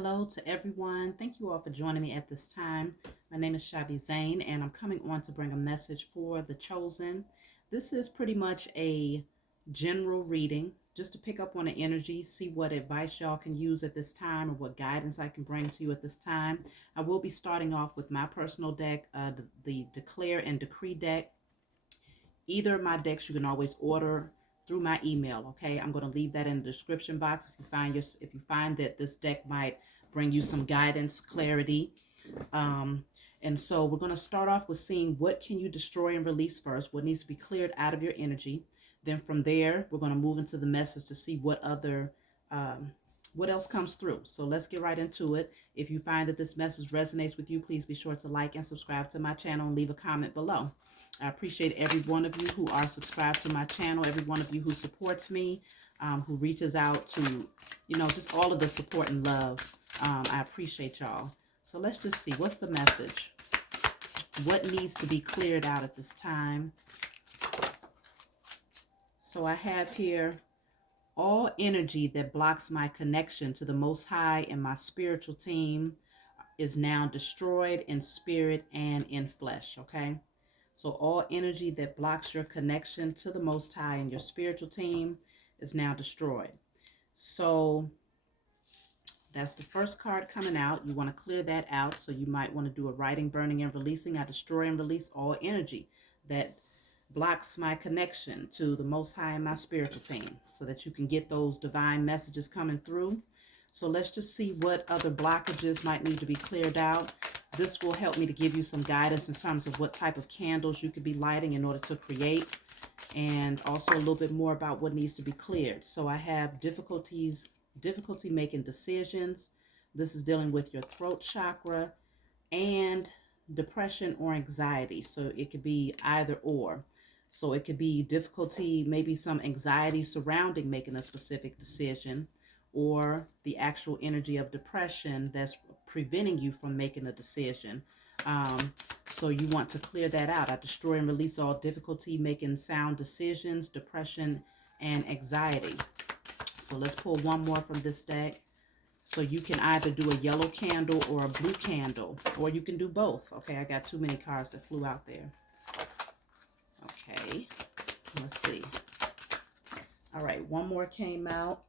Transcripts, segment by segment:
Hello to everyone. Thank you all for joining me at this time. My name is Shavi Zane, and I'm coming on to bring a message for the chosen. This is pretty much a general reading, just to pick up on the energy, see what advice y'all can use at this time, or what guidance I can bring to you at this time. I will be starting off with my personal deck, the Declare and Decree deck. Either of my decks you can always order through my email. Okay, I'm going to leave that in the description box if you find that this deck might bring you some guidance, clarity. um, and so we're going to start off with seeing what can you destroy and release first, what needs to be cleared out of your energy. Then from there we're going to move into the message to see um, what else comes through. So let's get right into it. If you find that this message resonates with you, please be sure to like and subscribe to my channel and leave a comment below. I appreciate every one of you who are subscribed to my channel, every one of you who supports me, who reaches out to, just all of the support and love. I appreciate y'all. So let's just see, what's the message? What needs to be cleared out at this time? So I have here, all energy that blocks my connection to the Most High and my spiritual team is now destroyed in spirit and in flesh, okay? So all energy that blocks your connection to the Most High and your spiritual team is now destroyed. So that's the first card coming out. You want to clear that out. So you might want to do a writing, burning, and releasing. I destroy and release all energy that blocks my connection to the Most High and my spiritual team, so that you can get those divine messages coming through. So let's just see what other blockages might need to be cleared out. This will help me to give you some guidance in terms of what type of candles you could be lighting in order to create, and also a little bit more about what needs to be cleared. So I have difficulty making decisions. This is dealing with your throat chakra and depression or anxiety. So it could be either or. So it could be difficulty, maybe some anxiety surrounding making a specific decision, or the actual energy of depression that's preventing you from making a decision. So you want to clear that out. I destroy and release all difficulty making sound decisions, depression, and anxiety. So let's pull one more from this deck. So you can either do a yellow candle or a blue candle, or you can do both. Okay, I got too many cards that flew out there. Okay, let's see. All right, one more came out.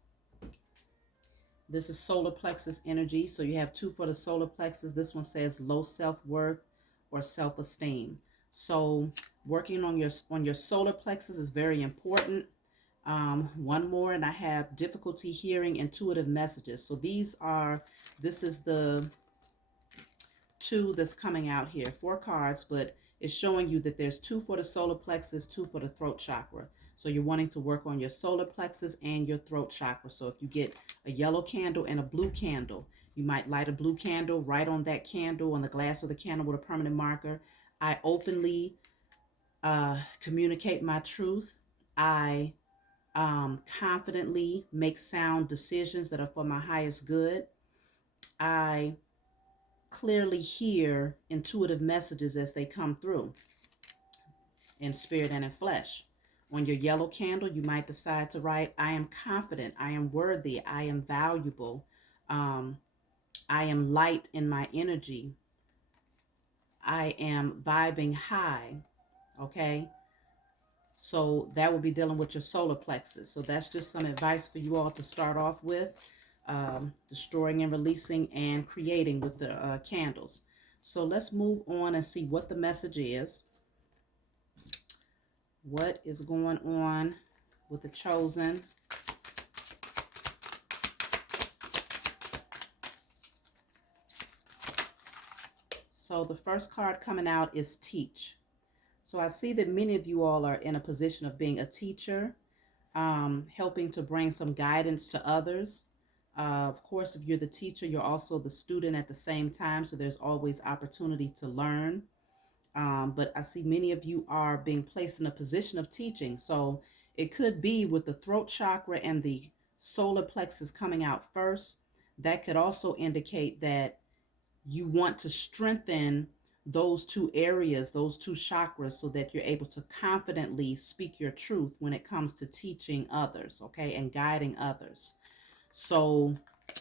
This is solar plexus energy. So you have two for the solar plexus. This one says low self-worth or self-esteem. So working on your solar plexus is very important. One more, and I have difficulty hearing intuitive messages. So this is the two that's coming out here, 4 cards, but it's showing you that there's 2 for the solar plexus, 2 for the throat chakra. So you're wanting to work on your solar plexus and your throat chakra. So if you get a yellow candle and a blue candle, you might light a blue candle, write on that candle, on the glass of the candle with a permanent marker: I openly communicate my truth. I confidently make sound decisions that are for my highest good. I clearly hear intuitive messages as they come through in spirit and in flesh. On your yellow candle, you might decide to write, I am confident, I am worthy, I am valuable, I am light in my energy, I am vibing high. Okay, so that will be dealing with your solar plexus. So that's just some advice for you all to start off with, destroying and releasing and creating with the candles. So let's move on and see what the message is. What is going on with the chosen? So the first card coming out is teach. So I see that many of you all are in a position of being a teacher, helping to bring some guidance to others. Of course, if you're the teacher, you're also the student at the same time. So there's always opportunity to learn. But I see many of you are being placed in a position of teaching. So it could be with the throat chakra and the solar plexus coming out first. That could also indicate that you want to strengthen those 2 areas, those 2 chakras, so that you're able to confidently speak your truth when it comes to teaching others, okay, and guiding others. So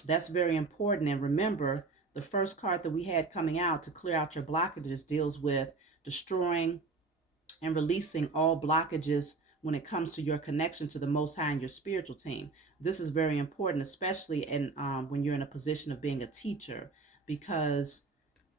That's very important. And remember, the first card that we had coming out to clear out your blockages deals with destroying and releasing all blockages when it comes to your connection to the Most High and your spiritual team. This is very important, especially when you're in a position of being a teacher, because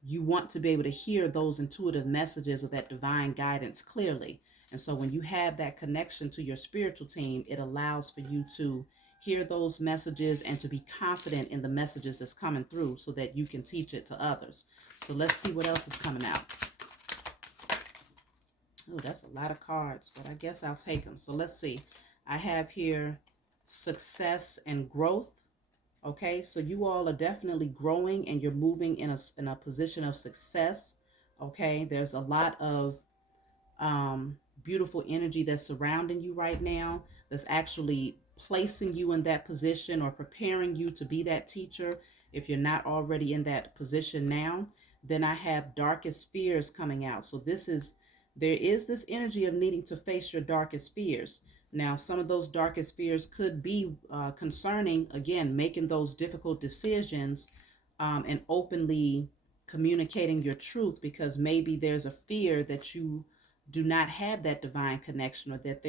you want to be able to hear those intuitive messages or that divine guidance clearly. And so when you have that connection to your spiritual team, it allows for you to hear those messages and to be confident in the messages that's coming through so that you can teach it to others. So let's see what else is coming out. Oh, that's a lot of cards, but I guess I'll take them. So let's see. I have here success and growth. Okay, so you all are definitely growing and you're moving in a position of success. Okay, there's a lot of beautiful energy that's surrounding you right now, that's actually placing you in that position or preparing you to be that teacher. If you're not already in that position now, then I have darkest fears coming out. So there is this energy of needing to face your darkest fears. Now, some of those darkest fears could be concerning, again, making those difficult decisions and openly communicating your truth, because maybe there's a fear that you do not have that divine connection, or that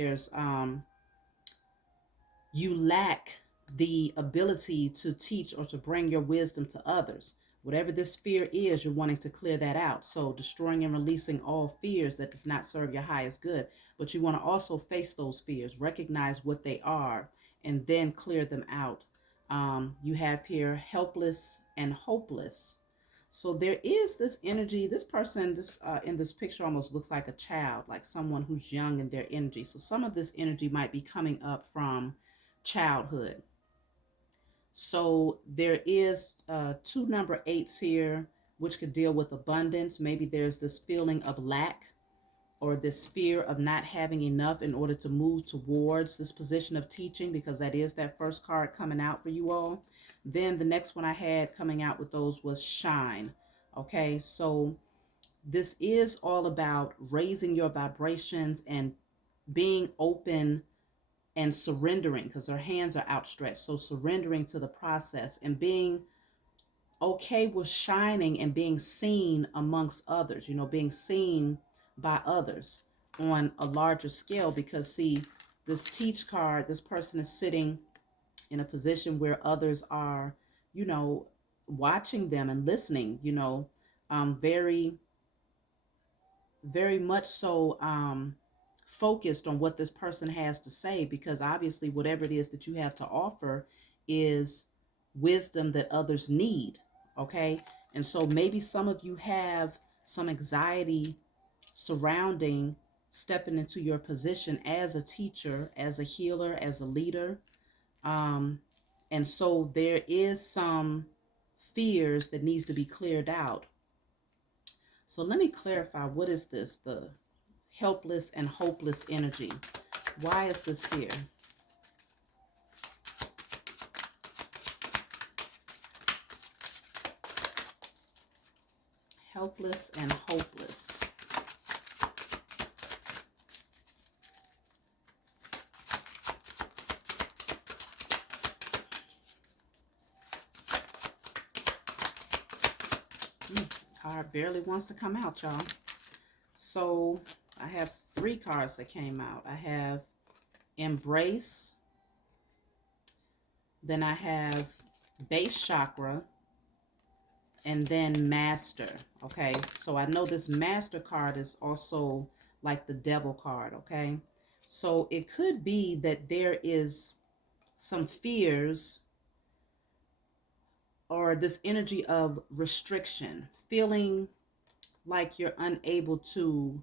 you lack the ability to teach or to bring your wisdom to others. Whatever this fear is, you're wanting to clear that out. So destroying and releasing all fears that does not serve your highest good. But you want to also face those fears, recognize what they are, and then clear them out. You have here helpless and hopeless. So there is this energy. This person, in this picture, almost looks like a child, like someone who's young in their energy. So some of this energy might be coming up from childhood. So there is two number eights here, which could deal with abundance. Maybe there's this feeling of lack or this fear of not having enough in order to move towards this position of teaching, because that is that first card coming out for you all. Then the next one I had coming out with those was shine. Okay, so this is all about raising your vibrations and being open and surrendering, because her hands are outstretched. So surrendering to the process and being okay with shining and being seen amongst others, being seen by others on a larger scale. Because see, this teach card, this person is sitting in a position where others are, watching them and listening, very very much so focused on what this person has to say, because obviously whatever it is that you have to offer is wisdom that others need. Okay, and so maybe some of you have some anxiety surrounding stepping into your position as a teacher, as a healer, as a leader. And so there is some fears that needs to be cleared out. So let me clarify, what is this? The helpless and hopeless energy. Why is this here? Helpless and hopeless. Card barely wants to come out, y'all. So I have three cards that came out. I have embrace, then I have base chakra, and then master. Okay, so I know this master card is also like the devil card. Okay, so it could be that there is some fears or this energy of restriction, feeling like you're unable to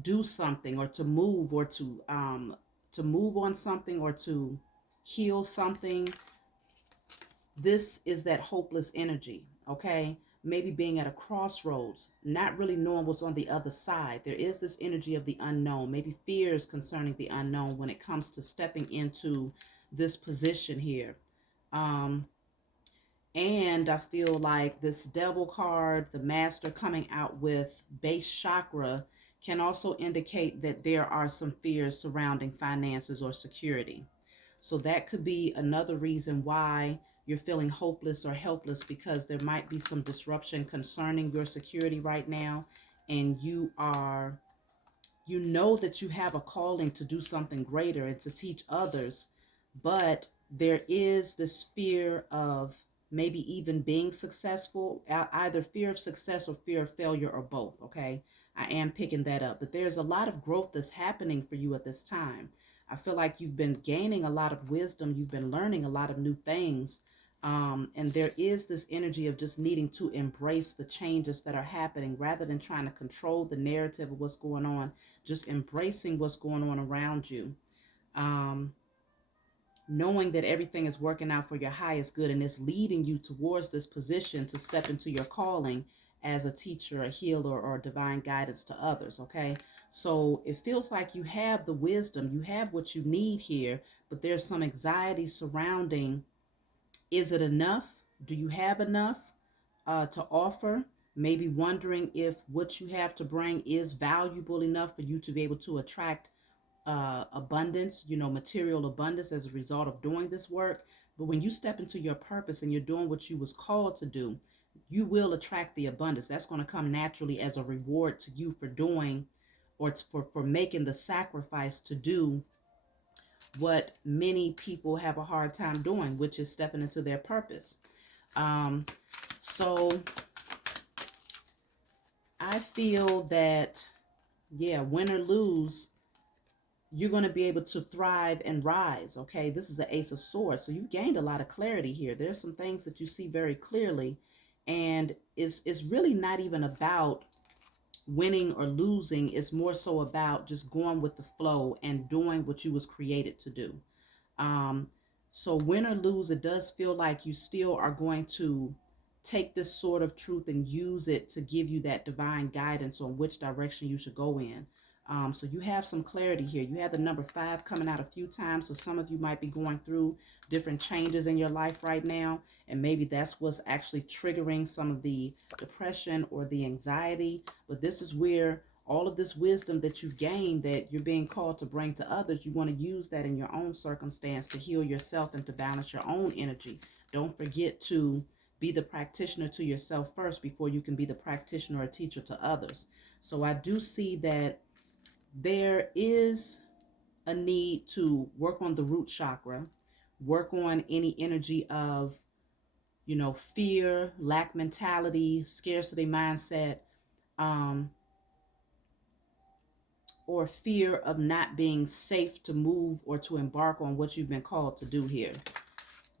do something, or to move, or to move on something, or to heal something. This is that hopeless energy. Okay, maybe being at a crossroads, not really knowing what's on the other side. There is this energy of the unknown, maybe fears concerning the unknown when it comes to stepping into this position here. And I feel like this devil card, the master coming out with base chakra, can also indicate that there are some fears surrounding finances or security. So that could be another reason why you're feeling hopeless or helpless, because there might be some disruption concerning your security right now. And you know that you have a calling to do something greater and to teach others, but there is this fear of maybe even being successful, either fear of success or fear of failure or both. Okay, I am picking that up, but there's a lot of growth that's happening for you at this time. I feel like you've been gaining a lot of wisdom, you've been learning a lot of new things, and there is this energy of just needing to embrace the changes that are happening rather than trying to control the narrative of what's going on, just embracing what's going on around you. Um, Knowing that everything is working out for your highest good and it's leading you towards this position to step into your calling as a teacher, a healer, or divine guidance to others. Okay, so it feels like you have the wisdom, you have what you need here, but there's some anxiety surrounding, is it enough? Do you have enough to offer? Maybe wondering if what you have to bring is valuable enough for you to be able to attract abundance, material abundance as a result of doing this work. But when you step into your purpose and you're doing what you was called to do, you will attract the abundance. That's going to come naturally as a reward to you for doing, or for making the sacrifice to do what many people have a hard time doing, which is stepping into their purpose. Um, so I feel that, yeah, win or lose, you're going to be able to thrive and rise. Okay, this is the Ace of Swords, so you've gained a lot of clarity here. There's some things that you see very clearly, and it's really not even about winning or losing. It's more so about just going with the flow and doing what you was created to do. Um, so win or lose, it does feel like you still are going to take this sort of truth and use it to give you that divine guidance on which direction you should go in. So you have some clarity here. You have the number 5 coming out a few times. So some of you might be going through different changes in your life right now. And maybe that's what's actually triggering some of the depression or the anxiety. But this is where all of this wisdom that you've gained, that you're being called to bring to others, you want to use that in your own circumstance to heal yourself and to balance your own energy. Don't forget to be the practitioner to yourself first before you can be the practitioner or teacher to others. So I do see that there is a need to work on the root chakra, work on any energy of, fear, lack mentality, scarcity mindset, um, or fear of not being safe to move or to embark on what you've been called to do here.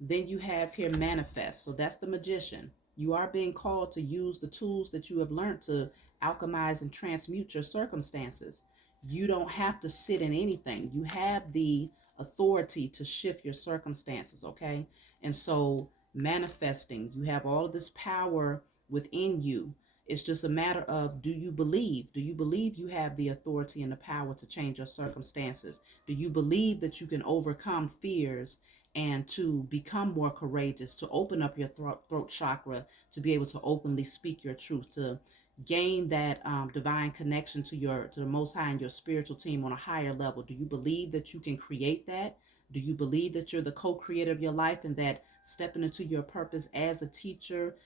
Then you have here manifest. So that's the magician. You are being called to use the tools that you have learned to alchemize and transmute your circumstances. You don't have to sit in anything. You have the authority to shift your circumstances, okay? And so manifesting, you have all of this power within you. It's just a matter of, do you believe? Do you believe you have the authority and the power to change your circumstances? Do you believe that you can overcome fears and to become more courageous, to open up your throat chakra, to be able to openly speak your truth, to gain that divine connection to the Most High and your spiritual team on a higher level? Do you believe that you can create that? Do you believe that you're the co-creator of your life, and that stepping into your purpose as a teacher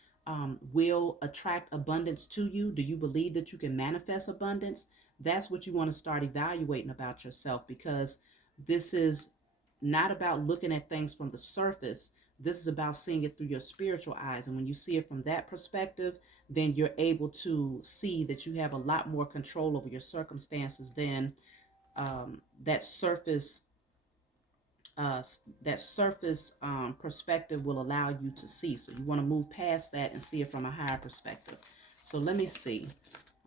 will attract abundance to you? Do you believe that you can manifest abundance? That's what you want to start evaluating about yourself, because this is not about looking at things from the surface. This is about seeing it through your spiritual eyes. And when you see it from that perspective, then you're able to see that you have a lot more control over your circumstances than that surface uh, perspective will allow you to see. So you want to move past that and see it from a higher perspective. So let me see.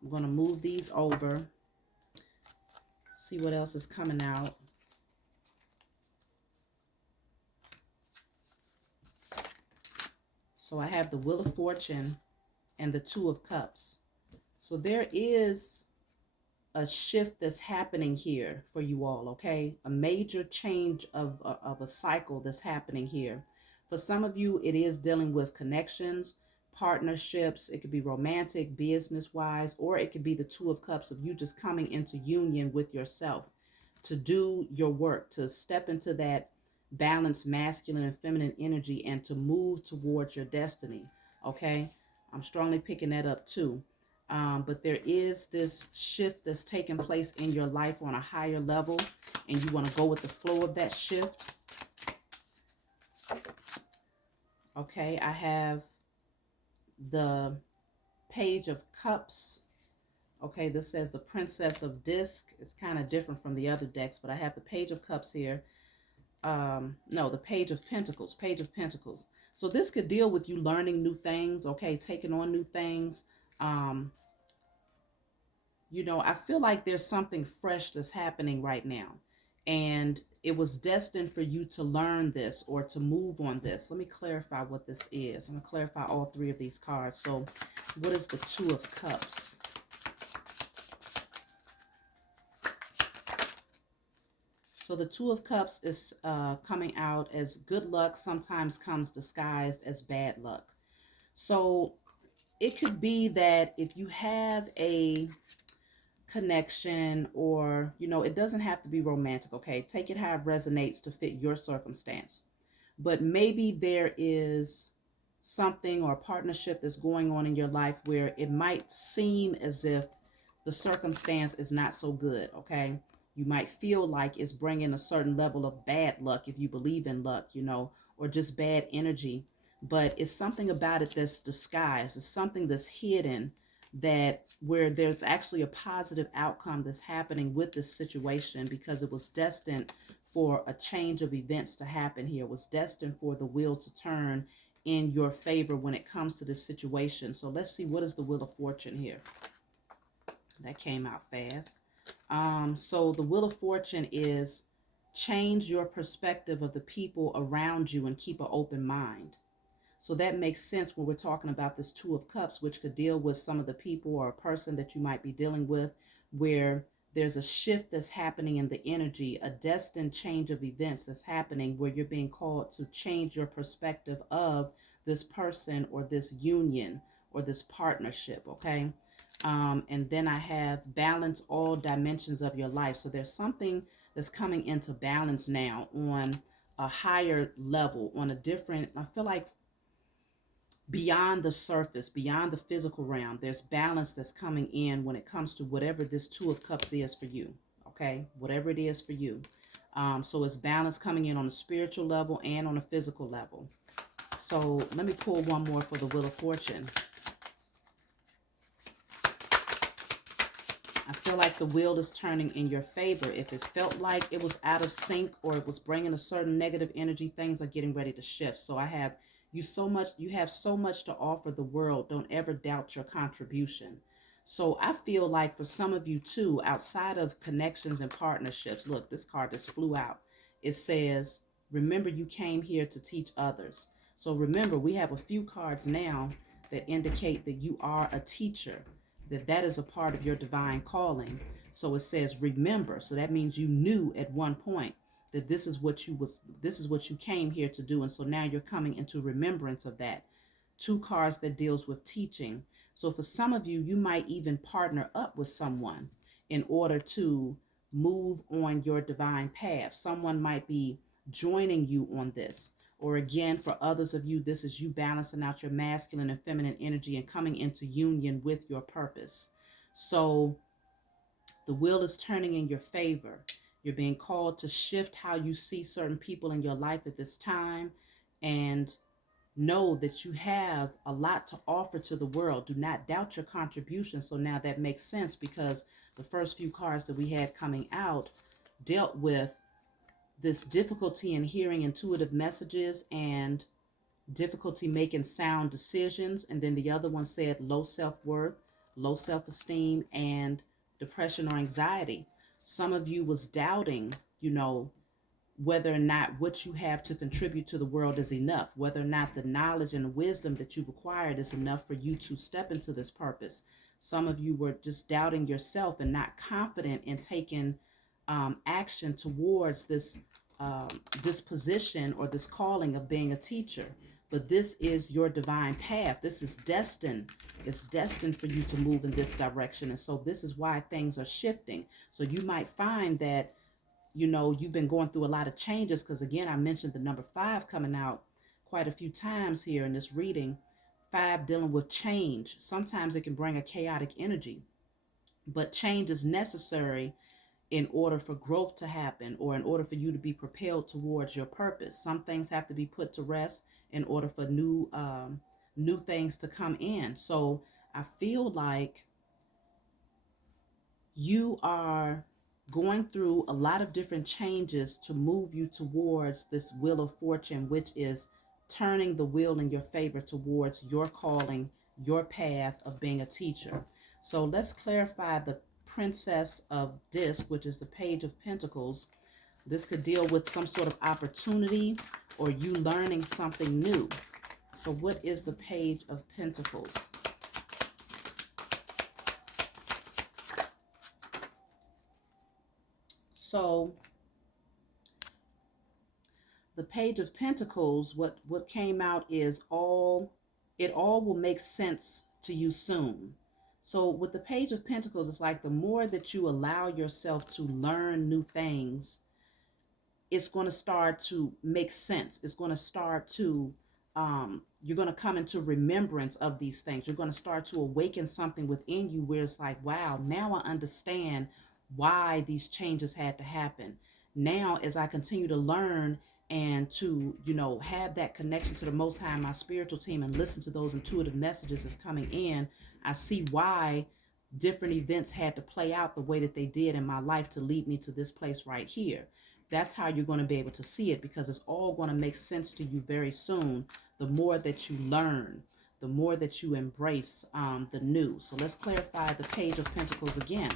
I'm going to move these over, see what else is coming out. So I have the Wheel of Fortune and the Two of Cups. So there is a shift that's happening here for you all, okay? A major change of a cycle that's happening here. For some of you, it is dealing with connections, partnerships. It could be romantic, business-wise, or it could be the Two of Cups of you just coming into union with yourself to do your work, to step into that balance masculine and feminine energy and to move towards your destiny. Okay, I'm strongly picking that up too. But there is this shift that's taking place in your life on a higher level, and you want to go with the flow of that shift. Okay, I have the Page of Cups. Okay, this says the Princess of Disc. It's kind of different from the other decks, but I have the Page of Cups here. No, the Page of Pentacles. Page of Pentacles. So this could deal with you learning new things, okay, taking on new things. Um, you know, I feel like there's something fresh that's happening right now. And it was destined for you to learn this or to move on this. Let me clarify what this is. I'm going to clarify all three of these cards. So what is the Two of Cups? So the Two of Cups is coming out as good luck sometimes comes disguised as bad luck. So it could be that if you have a connection or, you know, it doesn't have to be romantic, okay? Take it how it resonates to fit your circumstance. But maybe there is something or a partnership that's going on in your life where it might seem as if the circumstance is not so good, okay? You might feel like it's bringing a certain level of bad luck if you believe in luck, you know, or just bad energy. But it's something about it that's disguised. It's something that's hidden, that where there's actually a positive outcome that's happening with this situation because it was destined for a change of events to happen here. It was destined for the wheel to turn in your favor when it comes to this situation. So let's see, what is the Wheel of Fortune here? That came out fast. So the Wheel of Fortune is change your perspective of the people around you and keep an open mind. So that makes sense when we're talking about this Two of Cups, which could deal with some of the people or a person that you might be dealing with, where there's a shift that's happening in the energy, a destined change of events that's happening where you're being called to change your perspective of this person or this union or this partnership, okay? And then I have balance all dimensions of your life. So there's something that's coming into balance now on a higher level, on a different, I feel like beyond the surface, beyond the physical realm, there's balance that's coming in when it comes to whatever this Two of Cups is for you, okay? Whatever it is for you. So it's balance coming in on a spiritual level and on a physical level. So let me pull one more for the Wheel of Fortune. I feel like the wheel is turning in your favor. If it felt like it was out of sync or it was bringing a certain negative energy, things are getting ready to shift. So I have you have so much to offer the world. Don't ever doubt your contribution. So I feel like for some of you too, outside of connections and partnerships, look, this card just flew out. It says, remember you came here to teach others. So remember, we have a few cards now that indicate that you are a teacher, that is a part of your divine calling. So it says remember. So that means you knew at one point that this is what you came here to do. And so now you're coming into remembrance of that. Two cards that deals with teaching. So for some of you, you might even partner up with someone in order to move on your divine path. Someone might be joining you on this. Or again, for others of you, this is you balancing out your masculine and feminine energy and coming into union with your purpose. So the wheel is turning in your favor. You're being called to shift how you see certain people in your life at this time, and know that you have a lot to offer to the world. Do not doubt your contribution. So now that makes sense, because the first few cards that we had coming out dealt with this difficulty in hearing intuitive messages and difficulty making sound decisions. And then the other one said low self-worth, low self-esteem, and depression or anxiety. Some of you was doubting, you know, whether or not what you have to contribute to the world is enough, whether or not the knowledge and the wisdom that you've acquired is enough for you to step into this purpose. Some of you were just doubting yourself and not confident in taking action towards this position or this calling of being a teacher. But this is your divine path. This is destined. It's destined for you to move in this direction. And so this is why things are shifting. So you might find that you've been going through a lot of changes, because again, I mentioned the number 5 coming out quite a few times here in this reading. 5 dealing with change. Sometimes it can bring a chaotic energy, but change is necessary in order for growth to happen, or in order for you to be propelled towards your purpose. Some things have to be put to rest in order for new things to come in. So I feel like you are going through a lot of different changes to move you towards this wheel of fortune, which is turning the wheel in your favor towards your calling, your path of being a teacher. So let's clarify the Princess of Disc, which is the Page of Pentacles. This could deal with some sort of opportunity or you learning something new. So what is the Page of Pentacles? So the Page of Pentacles, what came out is it all will make sense to you soon. So with the Page of Pentacles, it's like the more that you allow yourself to learn new things, it's going to start to make sense. It's going to start to, you're going to come into remembrance of these things. You're going to start to awaken something within you where it's like, wow, now I understand why these changes had to happen. Now, as I continue to learn and to, have that connection to the Most High, my spiritual team, and listen to those intuitive messages that's coming in, I see why different events had to play out the way that they did in my life to lead me to this place right here. That's how you're going to be able to see it, because it's all going to make sense to you very soon. The more that you learn, the more that you embrace the new. So let's clarify the Page of Pentacles again.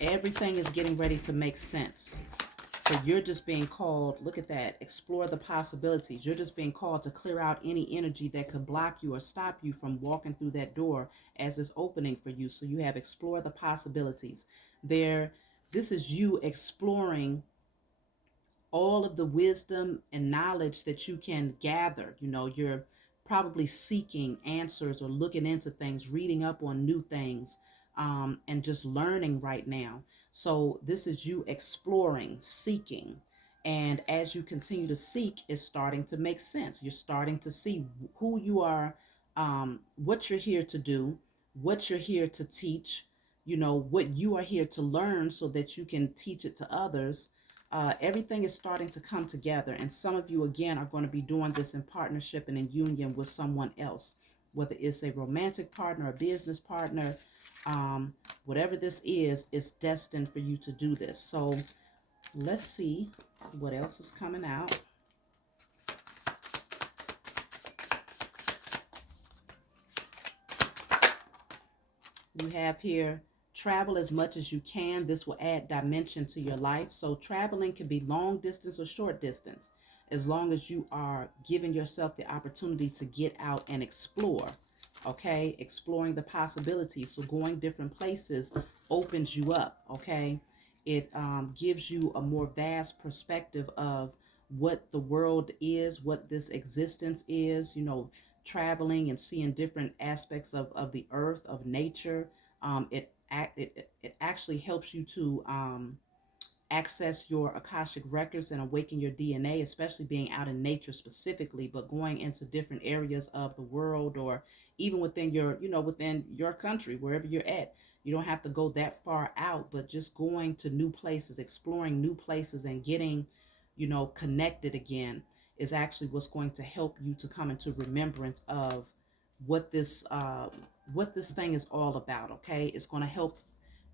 Everything is getting ready to make sense. So you're just being called, look at that, explore the possibilities. You're just being called to clear out any energy that could block you or stop you from walking through that door as it's opening for you. So you have explore the possibilities. This is you exploring all of the wisdom and knowledge that you can gather. You're probably seeking answers or looking into things, reading up on new things, and just learning right now. So this is you exploring, seeking. And as you continue to seek, it's starting to make sense. You're starting to see who you are, what you're here to do, what you're here to teach, what you are here to learn so that you can teach it to others. Everything is starting to come together. And some of you, again, are going to be doing this in partnership and in union with someone else, whether it's a romantic partner, a business partner, whatever this is, it's destined for you to do this. So let's see what else is coming out. You have here, travel as much as you can. This will add dimension to your life. So traveling can be long distance or short distance, as long as you are giving yourself the opportunity to get out and explore. Okay, exploring the possibilities. So going different places opens you up. Okay, it gives you a more vast perspective of what the world is, what this existence is. Traveling and seeing different aspects of the earth, of nature. It actually helps you to access your Akashic records and awaken your DNA, especially being out in nature specifically, but going into different areas of the world, or even within within your country, wherever you're at. You don't have to go that far out, but just going to new places, exploring new places, and getting, connected again is actually what's going to help you to come into remembrance of what this thing is all about. Okay, it's going to help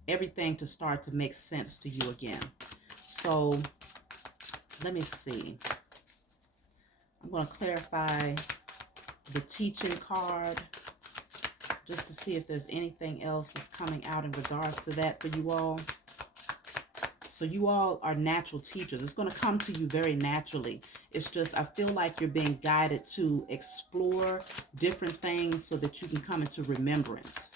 everything to start to make sense to you again. So let me see. I'm going to clarify the teaching card just to see if there's anything else that's coming out in regards to that for you all. So you all are natural teachers. It's going to come to you very naturally. It's just, I feel like you're being guided to explore different things so that you can come into remembrance.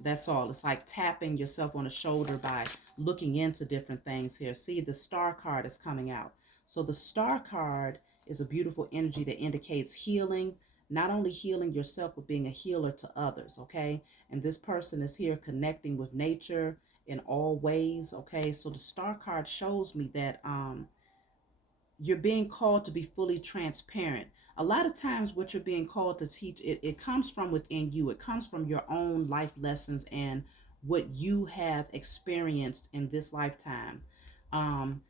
That's all. It's like tapping yourself on the shoulder by looking into different things here. See, the Star card is coming out. So the Star card is a beautiful energy that indicates healing, not only healing yourself, but being a healer to others, okay? And this person is here connecting with nature in all ways. Okay, so the star card shows me that you're being called to be fully transparent. A lot of times what you're being called to teach, it comes from within you. It comes from your own life lessons and what you have experienced in this lifetime. Um,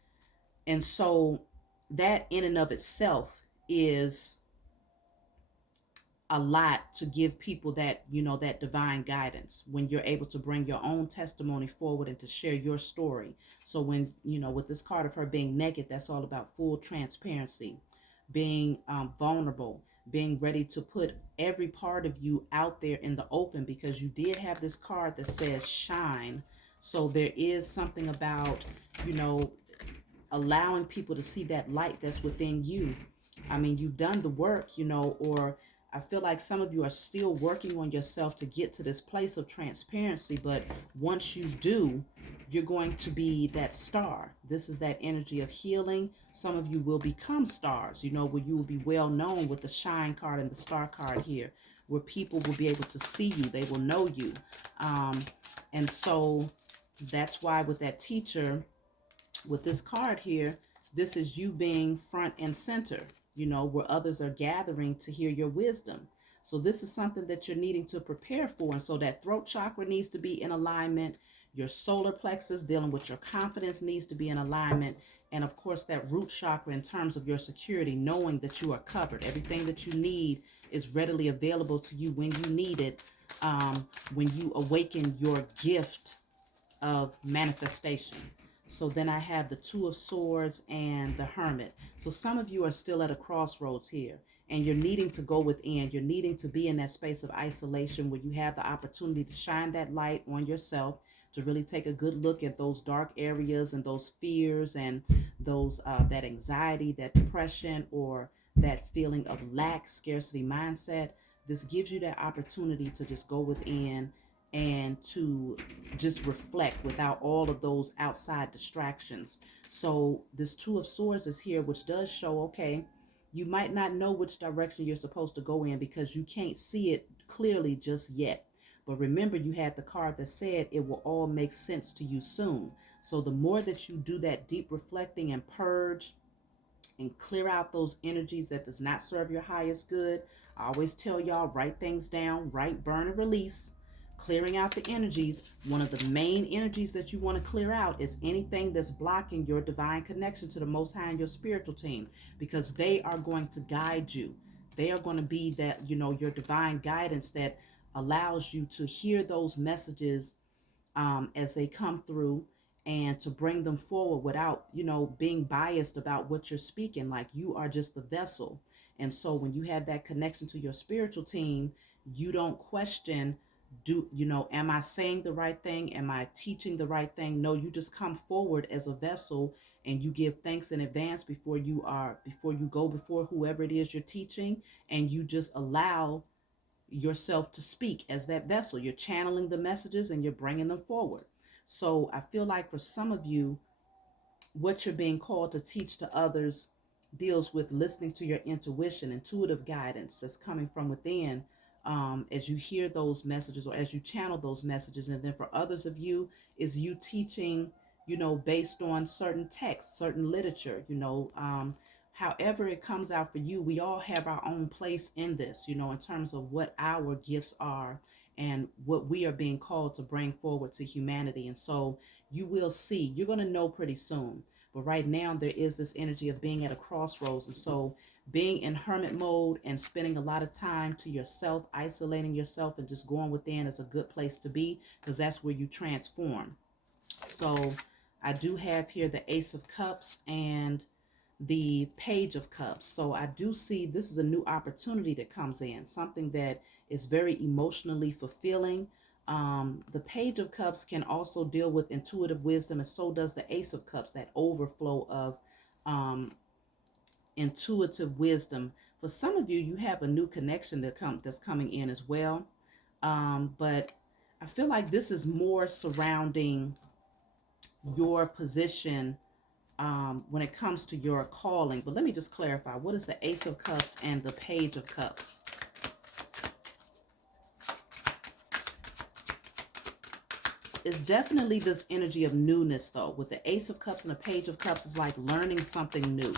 and so that in and of itself is a lot to give people that, that divine guidance when you're able to bring your own testimony forward and to share your story. So when, with this card of her being naked, that's all about full transparency, being vulnerable, being ready to put every part of you out there in the open, because you did have this card that says shine. So there is something about, you know, allowing people to see that light that's within you. I mean, you've done the work, or I feel like some of you are still working on yourself to get to this place of transparency. But once you do, you're going to be that star. This is that energy of healing. Some of you will become stars, where you will be well known with the shine card and the star card here, where people will be able to see you. They will know you. And so that's why with that teacher, with this card here, this is you being front and center, where others are gathering to hear your wisdom. So this is something that you're needing to prepare for. And so that throat chakra needs to be in alignment. Your solar plexus dealing with your confidence needs to be in alignment. And of course, that root chakra in terms of your security, knowing that you are covered. Everything that you need is readily available to you when you need it, when you awaken your gift of manifestation. So then I have the Two of Swords and the Hermit. So some of you are still at a crossroads here, and you're needing to go within. You're needing to be in that space of isolation where you have the opportunity to shine that light on yourself, to really take a good look at those dark areas and those fears and those that anxiety, that depression, or that feeling of lack, scarcity mindset. This gives you that opportunity to just go within and to just reflect without all of those outside distractions. So this Two of Swords is here, which does show, okay, you might not know which direction you're supposed to go in because you can't see it clearly just yet. But remember, you had the card that said it will all make sense to you soon. So the more that you do that deep reflecting and purge and clear out those energies that does not serve your highest good. I always tell y'all, write things down, write, burn, and release. Clearing out the energies. One of the main energies that you want to clear out is anything that's blocking your divine connection to the Most High and your spiritual team, because they are going to guide you. They are going to be that, your divine guidance that allows you to hear those messages as they come through, and to bring them forward without, being biased about what you're speaking. Like, you are just the vessel. And so when you have that connection to your spiritual team, you don't question, am I saying the right thing? Am I teaching the right thing? No, you just come forward as a vessel and you give thanks in advance before you go before whoever it is you're teaching, and you just allow yourself to speak as that vessel. You're channeling the messages and you're bringing them forward. So I feel like for some of you, what you're being called to teach to others deals with listening to your intuition, intuitive guidance that's coming from within, as you hear those messages or as you channel those messages. And then for others of you, is you teaching, based on certain texts, certain literature, however it comes out for you. We all have our own place in this, in terms of what our gifts are and what we are being called to bring forward to humanity. And so you will see, you're going to know pretty soon. But right now there is this energy of being at a crossroads. And so being in hermit mode and spending a lot of time to yourself, isolating yourself and just going within is a good place to be, because that's where you transform. So I do have here the Ace of Cups and the Page of Cups. So I do see this is a new opportunity that comes in, something that is very emotionally fulfilling. The Page of Cups can also deal with intuitive wisdom, and so does the Ace of Cups, that overflow of intuitive wisdom. For some of you, you have a new connection that's coming in as well. But I feel like this is more surrounding your position when it comes to your calling. But let me just clarify, what is the Ace of Cups and the Page of Cups? it's definitely this energy of newness, though. With the Ace of Cups and the Page of Cups, it's like learning something new,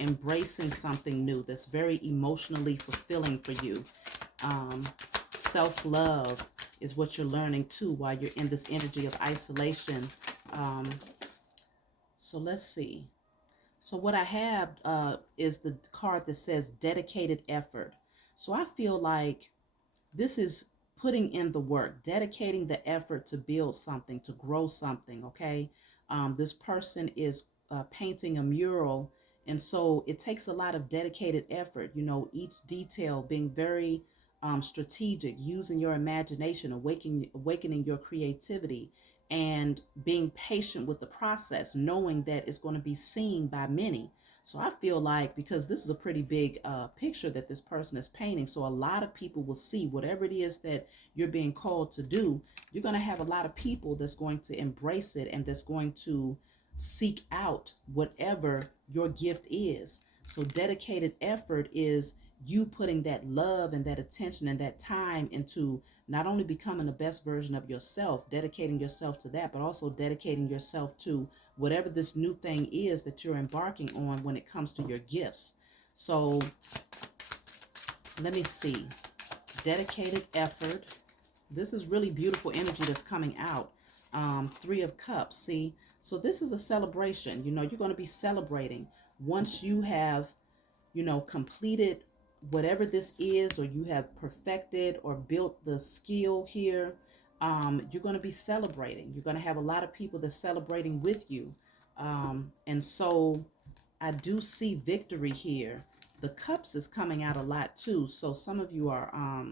embracing something new that's very emotionally fulfilling for you. Um, Self-love is what you're learning too while you're in this energy of isolation. Um, so let's see. So what I have is the card that says dedicated effort. So I feel like this is putting in the work, dedicating the effort to build something, to grow something. Okay. This person is painting a mural. And so it takes a lot of dedicated effort, you know, each detail being very strategic, using your imagination, awakening your creativity, and being patient with the process, knowing that it's going to be seen by many. So I feel like, because this is a pretty big picture that this person is painting, so a lot of people will see whatever it is that you're being called to do. You're going to have a lot of people that's going to embrace it and that's going to seek out whatever your gift is. So dedicated effort is you putting that love and that attention and that time into not only becoming the best version of yourself, dedicating yourself to that, but also dedicating yourself to whatever this new thing is that you're embarking on when it comes to your gifts. So let me see. Dedicated effort. This is really beautiful energy that's coming out. Three of Cups. See, so this is a celebration. You know, you're going to be celebrating once you have, you know, completed whatever this is, or you have perfected or built the skill here. You're going to be celebrating. You're going to have a lot of people that's celebrating with you. And so I do see victory here. The Cups is coming out a lot too. So some of you are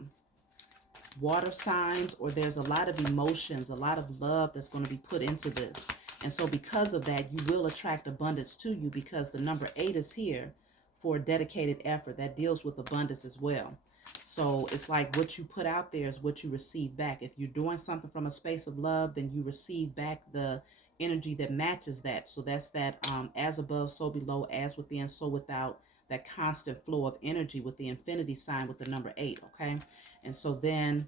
water signs, or there's a lot of emotions, a lot of love that's going to be put into this. And so because of that, you will attract abundance to you, because the number 8 is here for dedicated effort that deals with abundance as well. So it's like what you put out there is what you receive back. If you're doing something from a space of love, then you receive back the energy that matches that. So that's that as above, so below, as within, so without, that constant flow of energy with the infinity sign with the number 8. Okay. And so then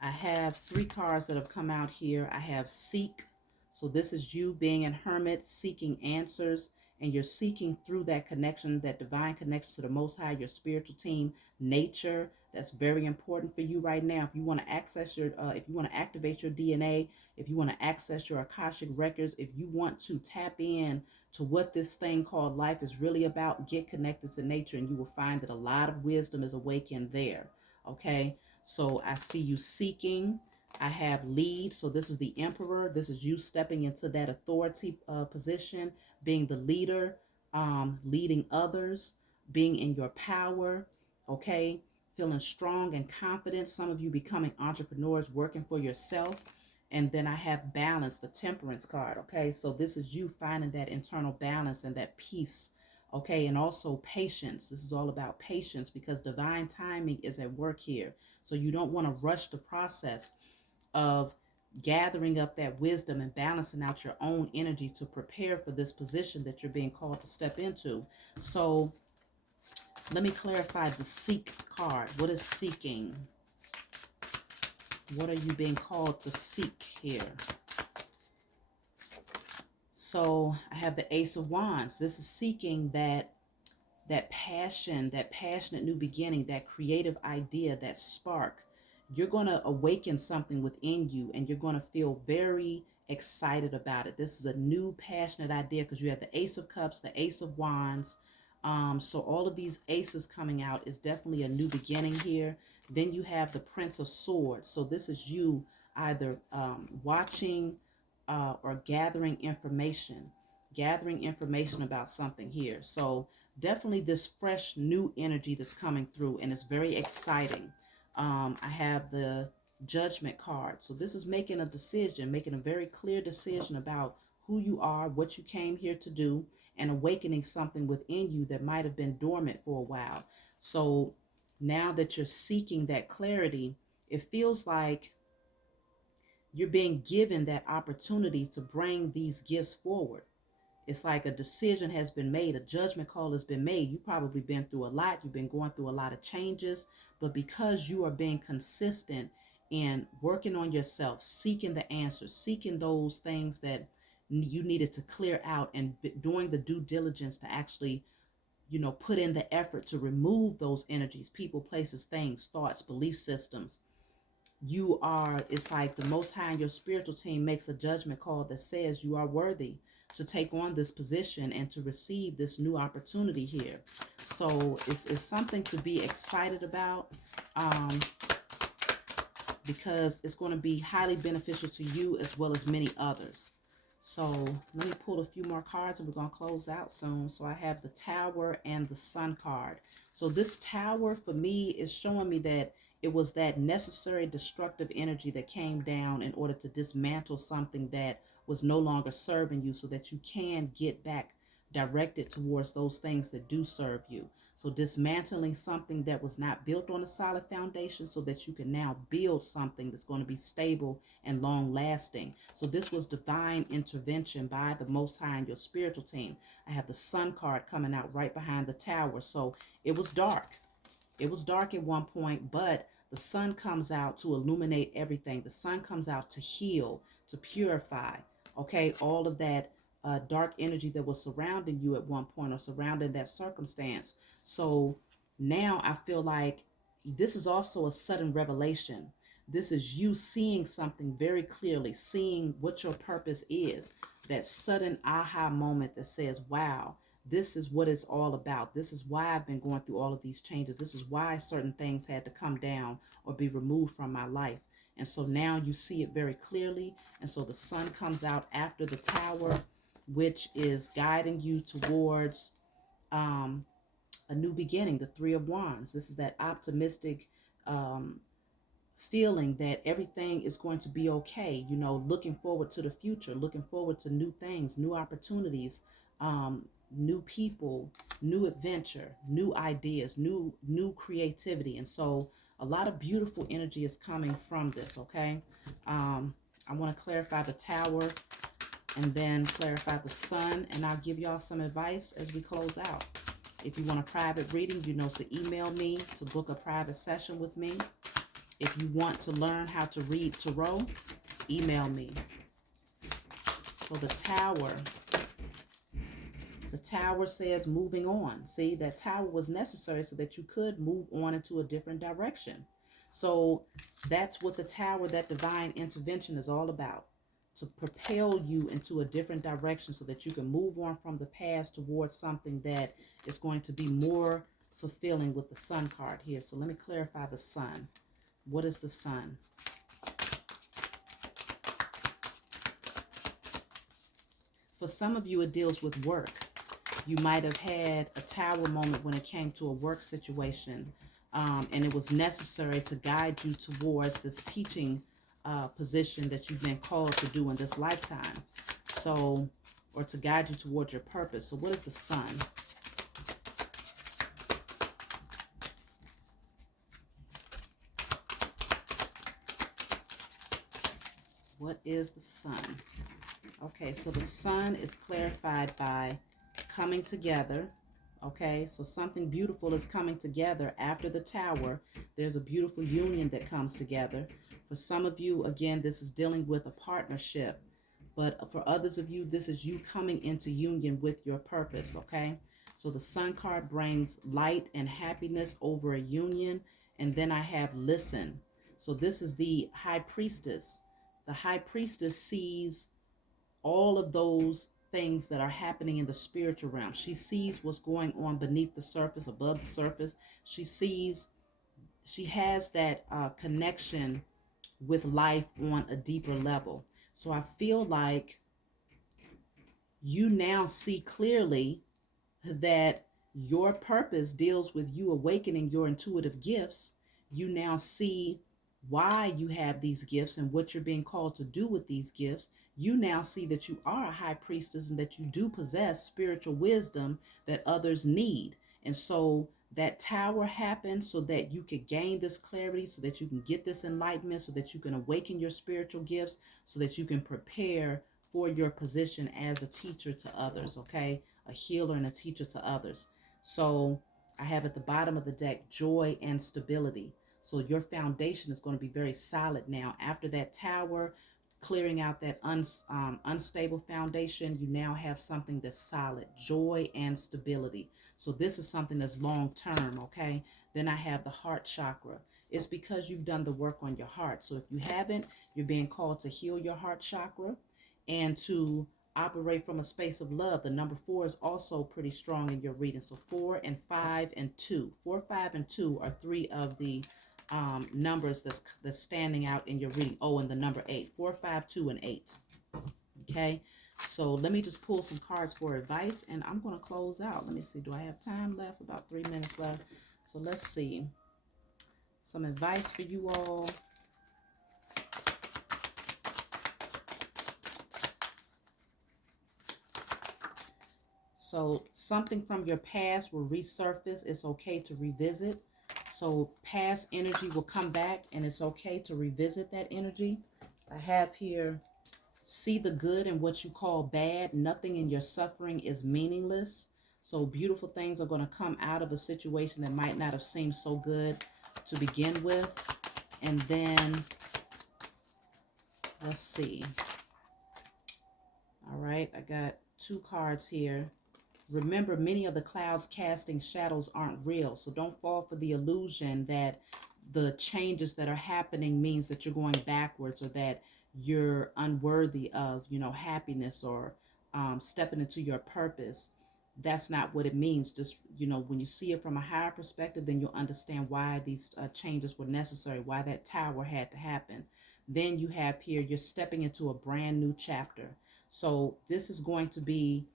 I have 3 cards that have come out here. I have Seek. So this is you being a hermit, seeking answers, and you're seeking through that connection, that divine connection to the Most High, your spiritual team. Nature, that's very important for you right now. If you want to access your, if you want to activate your DNA, if you want to access your Akashic records, if you want to tap in to what this thing called life is really about, get connected to nature, and you will find that a lot of wisdom is awakened there. Okay. So I see you seeking. I have lead. So this is the Emperor. This is you stepping into that authority position, being the leader, leading others, being in your power. Okay. Feeling strong and confident. Some of you becoming entrepreneurs, working for yourself. And then I have balance, the Temperance card. Okay. So this is you finding that internal balance and that peace. Okay. And also patience. This is all about patience, because divine timing is at work here. So you don't want to rush the process of gathering up that wisdom and balancing out your own energy to prepare for this position that you're being called to step into. So let me clarify the Seek card. What is seeking? What are you being called to seek here? So I have the Ace of Wands. This is seeking that passion, that passionate new beginning, that creative idea, that spark. You're going to awaken something within you, and you're going to feel very excited about it. This is a new passionate idea, because you have the Ace of Cups, the Ace of Wands. So all of these aces coming out is definitely a new beginning here. Then you have the Prince of Swords. So this is you either watching or gathering information about something here. So definitely this fresh new energy that's coming through, and it's very exciting. I have the Judgment card. So this is making a decision, making a very clear decision about who you are, what you came here to do, and awakening something within you that might have been dormant for a while. So now that you're seeking that clarity, it feels like you're being given that opportunity to bring these gifts forward. It's like a decision has been made, a judgment call has been made. You've probably been through a lot, you've been going through a lot of changes, but because you are being consistent in working on yourself, seeking the answers, seeking those things that you needed to clear out, and doing the due diligence to actually, put in the effort to remove those energies, people, places, things, thoughts, belief systems. It's like the Most High and your spiritual team makes a judgment call that says you are worthy to take on this position and to receive this new opportunity here. So it's something to be excited about. Because it's going to be highly beneficial to you as well as many others. So let me pull a few more cards and we're going to close out soon. So I have the Tower and the Sun card. So this Tower for me is showing me that it was that necessary destructive energy that came down in order to dismantle something that was no longer serving you, so that you can get back directed towards those things that do serve you. So dismantling something that was not built on a solid foundation so that you can now build something that's going to be stable and long lasting. So this was divine intervention by the Most High and your spiritual team. I have the Sun card coming out right behind the Tower. So it was dark. It was dark at one point, but the sun comes out to illuminate everything. The sun comes out to heal, to purify, okay, all of that dark energy that was surrounding you at one point or surrounding that circumstance. So now I feel like this is also a sudden revelation. This is you seeing something very clearly, seeing what your purpose is. That sudden aha moment that says, wow, this is what it's all about. This is why I've been going through all of these changes. This is why certain things had to come down or be removed from my life. And so now you see it very clearly. And so the sun comes out after the Tower, which is guiding you towards a new beginning, the Three of Wands. This is that optimistic feeling that everything is going to be okay, looking forward to the future, looking forward to new things, new opportunities, new people, new adventure, new ideas, new creativity. And so a lot of beautiful energy is coming from this, okay? I want to clarify the Tower and then clarify the Sun, and I'll give y'all some advice as we close out. If you want a private reading, so email me to book a private session with me. If you want to learn how to read tarot, email me. So the Tower says moving on. See, that Tower was necessary so that you could move on into a different direction. So that's what the Tower, that divine intervention, is all about. To propel you into a different direction so that you can move on from the past towards something that is going to be more fulfilling with the Sun card here. So let me clarify the Sun. What is the Sun? For some of you, it deals with work. You might have had a Tower moment when it came to a work situation, and it was necessary to guide you towards this teaching position that you've been called to do in this lifetime. So, or to guide you towards your purpose. So what is the Sun? What is the Sun? Okay, so the Sun is clarified by coming together. Okay, so something beautiful is coming together after the Tower. There's a beautiful union that comes together. For some of you, again, this is dealing with a partnership. But for others of you, this is you coming into union with your purpose, okay? So the Sun card brings light and happiness over a union. And then I have listen. So this is the High Priestess. The High Priestess sees all of those things that are happening in the spiritual realm. She sees what's going on beneath the surface, above the surface. She has that connection with life on a deeper level. So I feel like you now see clearly that your purpose deals with you awakening your intuitive gifts. You now see why you have these gifts and what you're being called to do with these gifts. You now see that you are a high priestess and that you do possess spiritual wisdom that others need. And so that Tower happened so that you could gain this clarity, so that you can get this enlightenment, so that you can awaken your spiritual gifts, so that you can prepare for your position as a teacher to others, okay? A healer and a teacher to others. So I have at the bottom of the deck joy and stability. So your foundation is going to be very solid now. After that tower, clearing out that unstable foundation, you now have something that's solid, joy and stability. So this is something that's long term, okay? Then I have the heart chakra. It's because you've done the work on your heart. So if you haven't, you're being called to heal your heart chakra and to operate from a space of love. The number 4 is also pretty strong in your reading. So 4 and 5 and 2. 4, 5, and 2 are three of the numbers that's standing out in your reading. Oh, and the number 8. 4, 5, 2, and 8. Okay. So let me just pull some cards for advice, and I'm going to close out. Let me see. Do I have time left? About 3 minutes left. So let's see. Some advice for you all. So something from your past will resurface. It's okay to revisit. So past energy will come back, and it's okay to revisit that energy. I have here, see the good in what you call bad. Nothing in your suffering is meaningless. So beautiful things are going to come out of a situation that might not have seemed so good to begin with. And then, let's see. All right, I got 2 cards here. Remember, many of the clouds casting shadows aren't real. So don't fall for the illusion that the changes that are happening means that you're going backwards, or that you're unworthy of, happiness, or stepping into your purpose. That's not what it means. Just, when you see it from a higher perspective, then you'll understand why these changes were necessary, why that tower had to happen. Then you have here, you're stepping into a brand new chapter. So this is going to be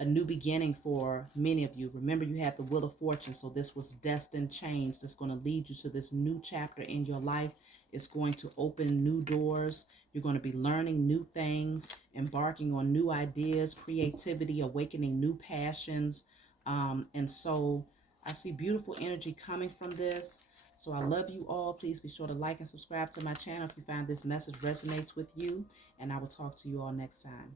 a new beginning for many of you. Remember, you had the Wheel of Fortune, so this was destined change that's going to lead you to this new chapter in your life. It's going to open new doors. You're going to be learning new things, embarking on new ideas, creativity, awakening new passions. And so I see beautiful energy coming from this. So I love you all. Please be sure to like and subscribe to my channel if you find this message resonates with you. And I will talk to you all next time.